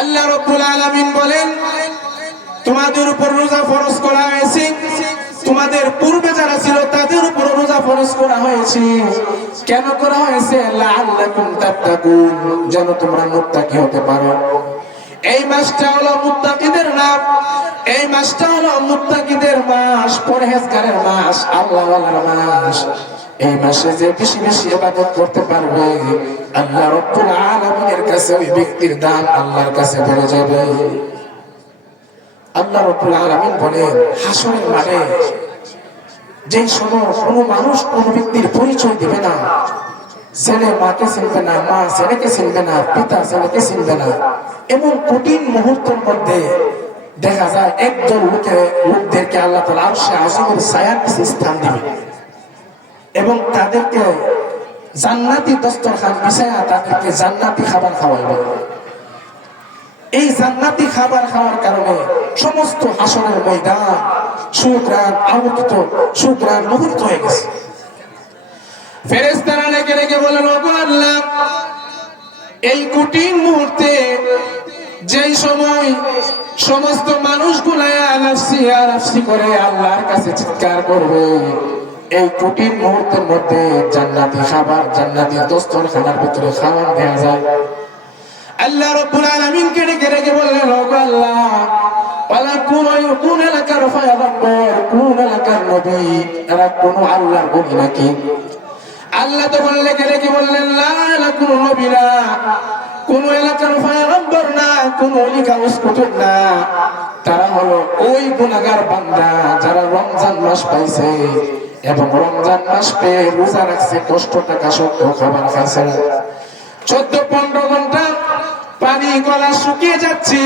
আল্লাহ রাব্বুল আলামিন বলেন, তোমাদের উপর রোজা ফরজ করা হয়েছে, তোমাদের পূর্বে যারা ছিল তাদের উপর রোজা ফরজ করা হয়েছে। কেন করা হয়েছে? লাআল্লাকুম তাত্তাকুন, যেন তোমরা মুত্তাকি হতে পারো। এই মাসটা হলো মুত্তাকিদের নাম, এই মাসটা হলো মুত্তাকিদের মাস, পরহেজগারের মাস, আল্লাহওয়ালার মাস। এই মাসে যে বেশি বেশি ইবাদত করতে পারবে, আল্লাহ রাব্বুল আলামিনের কাছে ওই ব্যক্তির দাম আল্লাহর কাছে বেড়ে যাবে। আল্লাহ রাব্বুল আলামিন বলেন, হাসরের মাঠে যেই সময় কোনো মানুষ কোন ব্যক্তির পরিচয় দিবে না, ছেলে মাকে চিনবে না, মা ছেলেকে চিনবে না, পিতা ছেলেকে চিনবে না, এমন কঠিন মুহূর্তের মধ্যে দেখা যায় একদল লোকদেরকে আল্লাহ তাআলা আরশে আজিমের ছায়ার নিচে স্থান দিবে এবং তাদেরকে জান্নাতি দস্তরখান বিছায়া তাদেরকে জান্নাতি খাবার খাওয়াবে। এই জান্নাতি খাবার খাওয়ার কারণে সমস্ত হাসরের ময়দান সুগ্রাণ আলোকিত, সুগ্রাণ মুহূর্ত হয়ে গেছে। ফেরেশতারা লেগে লেগে বলেন, ওগো আল্লাহ, এই কঠিন মুহূর্তে যেই সময় সমস্ত মানুষগুলা নাফসি নাফসি করে আল্লাহর কাছে চিৎকার করবে, এই কঠিন মুহূর্তের মধ্যে জান্নাতি খাবার, জান্নাতি দস্তরখানার ভিতরে খাবার দেয়া যায়। আল্লাহ রাব্বুল আলামিন কেড়ে কেড়ে বললেন, ওগো আল্লাহ, ওয়ালা কোন এলাকার পয়গম্বর, কোন এলাকার নবী, এরা কোন আল্লাহর বলি নাকি? আল্লাহ তখন লেগে লেগে বললেন, লা, এরা কোন নবী না, কোন এলাকার পয়গম্বর না, কোন ওলিকা উসকুতুব না, তারা হলো ওই গুনাহগার বান্দা যারা রমজান মাস পাইছে এবং রমজান মাস পেয়ে রোজা রাখছে, কষ্ট টাকা সত্ত্বেও খাবার খাইছে না, 14-15 ঘন্টা পানি গলা শুকিয়ে যাচ্ছে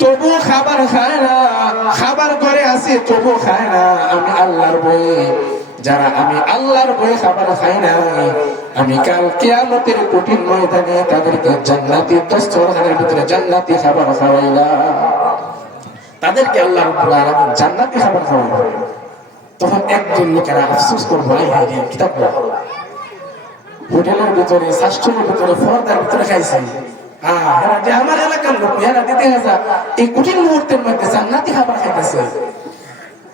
তবু খাবার খায় না, খাবার করে আসি তবু খায় না। আমি আল্লাহর ভয়ে, যারা আমি আল্লাহর ভয়ে খাবার খাই না, আমি কাল কিয়ামতের কঠিন ময়দানে তাদেরকে জান্নাতি দস্তরখানের ভিতরে জান্নাতি খাবার খাওয়াইলাম। তাদেরকে আল্লাহ রাব্বুল আলামিন জান্নাতি খাবার খাওয়াইবে। তখন একদল লোকেরা আফসোস করবে, হায় হায়, কিতাব হোটেলের ভিতরে, শাস্ত্রের ভিতরে, ফরদার ভিতরে খাইছে, আমার এলাকার লোক এরা দিতে গেছে এই কঠিন মুহূর্তের মধ্যে জান্নাতি খাবার খাইতেছে,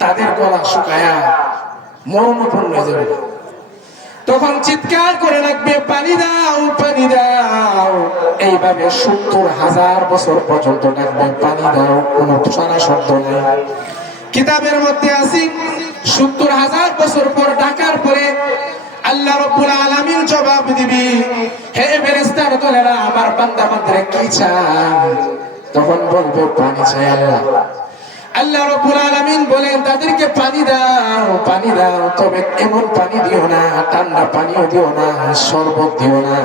তাদের গলা শুকায়া মরণাপন্ন হয়ে যাবে। তখন চিৎকার করে রাখবে, পানি দাও, পানি দাও। এইভাবে 70,000 বছর পর্যন্ত ডাকবে, পানি দাও, কোন সারা শব্দ নেই। কিতাবের মধ্যে আছে 70,000 বছর পর ডাকার পরে আল্লাহ রাব্বুল আলামিন জবাব দিবি, হে ফেরেশতার দলেরা, আমার বান্দা বান্দারা কি চায়? তখন বলবে, পানি চাই আল্লাহ। আল্লাহ রাব্বুল আলামিন বলেন, তাদেরকে পানি দাও, পানি দাও, তবে এমন পানি দিও না, ঠান্ডা পানিও দিও না, শরবত দিও না।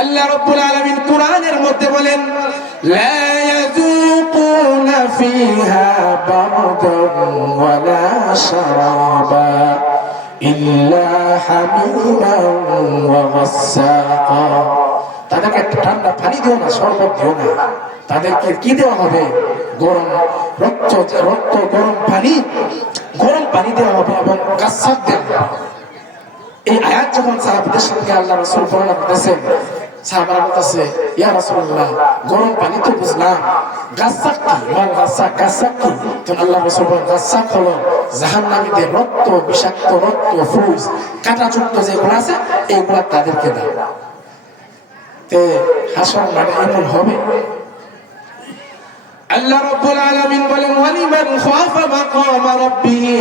আল্লাহ রাব্বুল আলামিন কোরআনের মধ্যে বলেন, লা ইয়াযুকুনা ফিহা বারদান ওয়ালা শারাবা ইল্লা হামিমান ওয়া গাসসাকা। তাদেরকে ঠান্ডা পানি দিও না, শরবত দিও না, তাদেরকে কি দেওয়া হবে? গরম রক্ত গরম পানি দেওয়া হবে এবং গাসসাক দেওয়া হবে। এই আয়াত যখন সাহাবীদের সঙ্গে আল্লাহ রাসূল বর্ণনা করতেছেন, সাহাবারা বলতেছে, ইয়া রাসূলুল্লাহ, গরম পানি তো বুঝলাম, গাসসাক কি? গাসসাক কি? তখন আল্লাহ রাসূল বলেন, গাসসাক হলো জাহান্নামীদের রক্ত, বিষাক্ত রক্ত, ফুস, কাঁটাযুক্ত যেগুলো আছে, এইগুলা তাদেরকে দেয়। তে হাসর মাঠে এমন হবে। আল্লাহ রাব্বুল আলামিন বলেন, ওয়ালিমান খাফা মাকাম রাব্বিহি